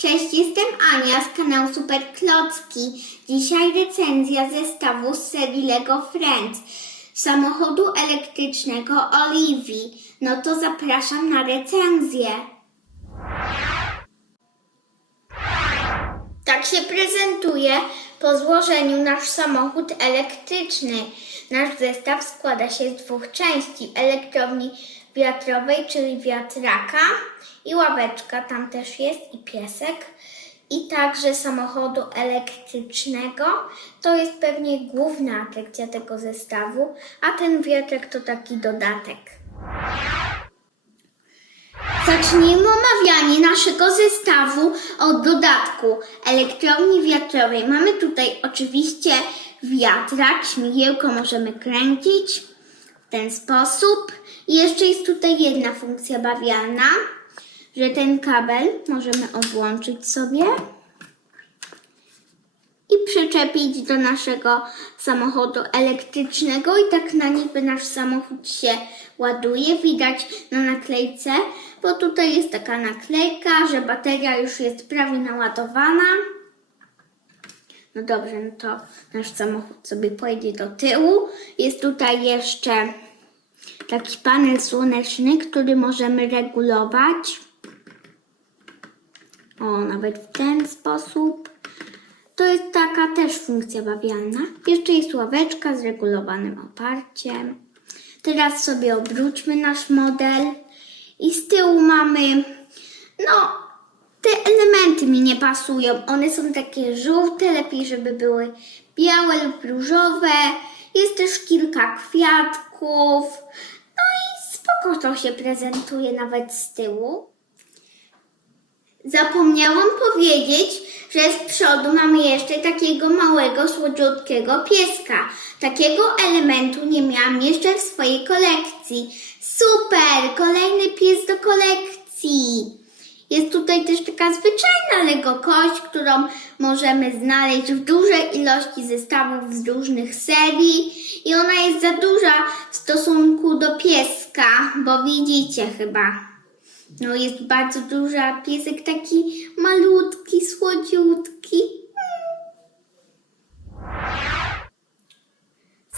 Cześć, jestem Ania z kanału Super Klocki. Dzisiaj recenzja zestawu z serii Lego Friends samochodu elektrycznego Oliwii. No to zapraszam na recenzję. Tak się prezentuje po złożeniu nasz samochód elektryczny. Nasz zestaw składa się z dwóch części: elektrowni wiatrowej, czyli wiatraka i ławeczka, tam też jest i piesek. I także samochodu elektrycznego. To jest pewnie główna atrakcja tego zestawu, a ten wiatrak to taki dodatek. Zacznijmy omawianie naszego zestawu od dodatku elektrowni wiatrowej. Mamy tutaj oczywiście wiatrak, śmigiełko możemy kręcić ten sposób. I jeszcze jest tutaj jedna funkcja bawialna, że ten kabel możemy odłączyć sobie i przyczepić do naszego samochodu elektrycznego i tak na niby nasz samochód się ładuje. Widać na naklejce, bo tutaj jest taka naklejka, że bateria już jest prawie naładowana. No dobrze, no to nasz samochód sobie pojedzie do tyłu. Jest tutaj jeszcze taki panel słoneczny, który możemy regulować. O, nawet w ten sposób. To jest taka też funkcja bawialna. Jeszcze jest ławeczka z regulowanym oparciem. Teraz sobie obróćmy nasz model. I z tyłu mamy, no, te elementy mi nie pasują. One są takie żółte, lepiej, żeby były białe lub różowe. Jest też kilka kwiatków. No i spoko to się prezentuje nawet z tyłu. Zapomniałam powiedzieć, że z przodu mamy jeszcze takiego małego, słodziutkiego pieska. Takiego elementu nie miałam jeszcze w swojej kolekcji. Super! Kolejny pies do kolekcji. Jest tutaj też taka zwyczajna Lego kość, którą możemy znaleźć w dużej ilości zestawów z różnych serii. I ona jest za duża w stosunku do pieska, bo widzicie chyba. No jest bardzo duża, piesek taki malutki, słodziutki.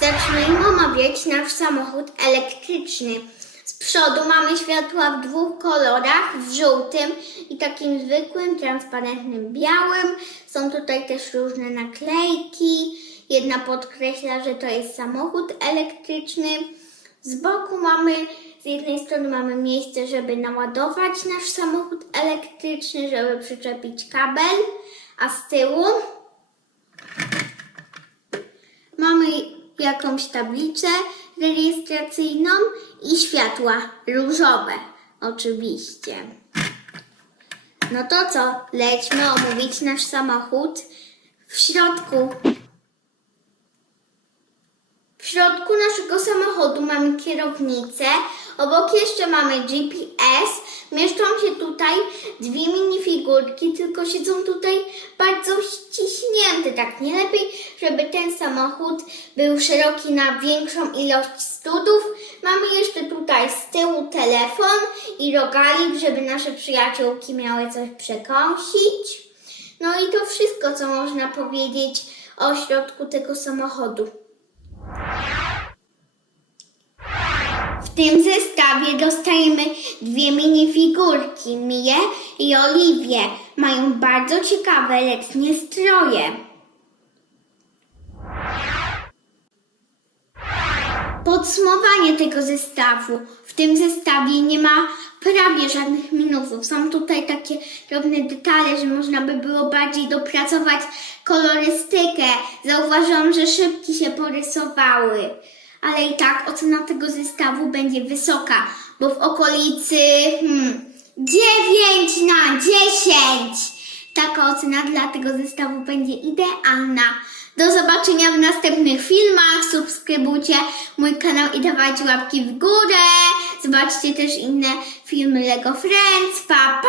Zacznijmy omawiać nasz samochód elektryczny. Przodu mamy światła w dwóch kolorach, w żółtym i takim zwykłym, transparentnym białym. Są tutaj też różne naklejki. Jedna podkreśla, że to jest samochód elektryczny. Z boku mamy, z jednej strony mamy miejsce, żeby naładować nasz samochód elektryczny, żeby przyczepić kabel, a z tyłu mamy jakąś tablicę rejestracyjną i światła różowe, oczywiście. No to co, lećmy omówić nasz samochód. W środku w środku naszego samochodu mamy kierownicę, obok jeszcze mamy GPS, mieszczą się tutaj dwie minifigurki, tylko siedzą tutaj bardzo ściśnięte, tak nie lepiej, żeby ten samochód był szeroki na większą ilość studów. Mamy jeszcze tutaj z tyłu telefon i rogalik, żeby nasze przyjaciółki miały coś przekąsić. No i to wszystko, co można powiedzieć o środku tego samochodu. W tym zestawie dostajemy dwie minifigurki, Mię i Oliwię. Mają bardzo ciekawe letnie stroje. Podsumowanie tego zestawu. W tym zestawie nie ma prawie żadnych minusów. Są tutaj takie drobne detale, że można by było bardziej dopracować kolorystykę. Zauważyłam, że szybki się porysowały. Ale i tak ocena tego zestawu będzie wysoka, bo w okolicy hmm, 9 na 10. Taka ocena dla tego zestawu będzie idealna. Do zobaczenia w następnych filmach. Subskrybujcie mój kanał i dawajcie łapki w górę. Zobaczcie też inne filmy Lego Friends. Pa,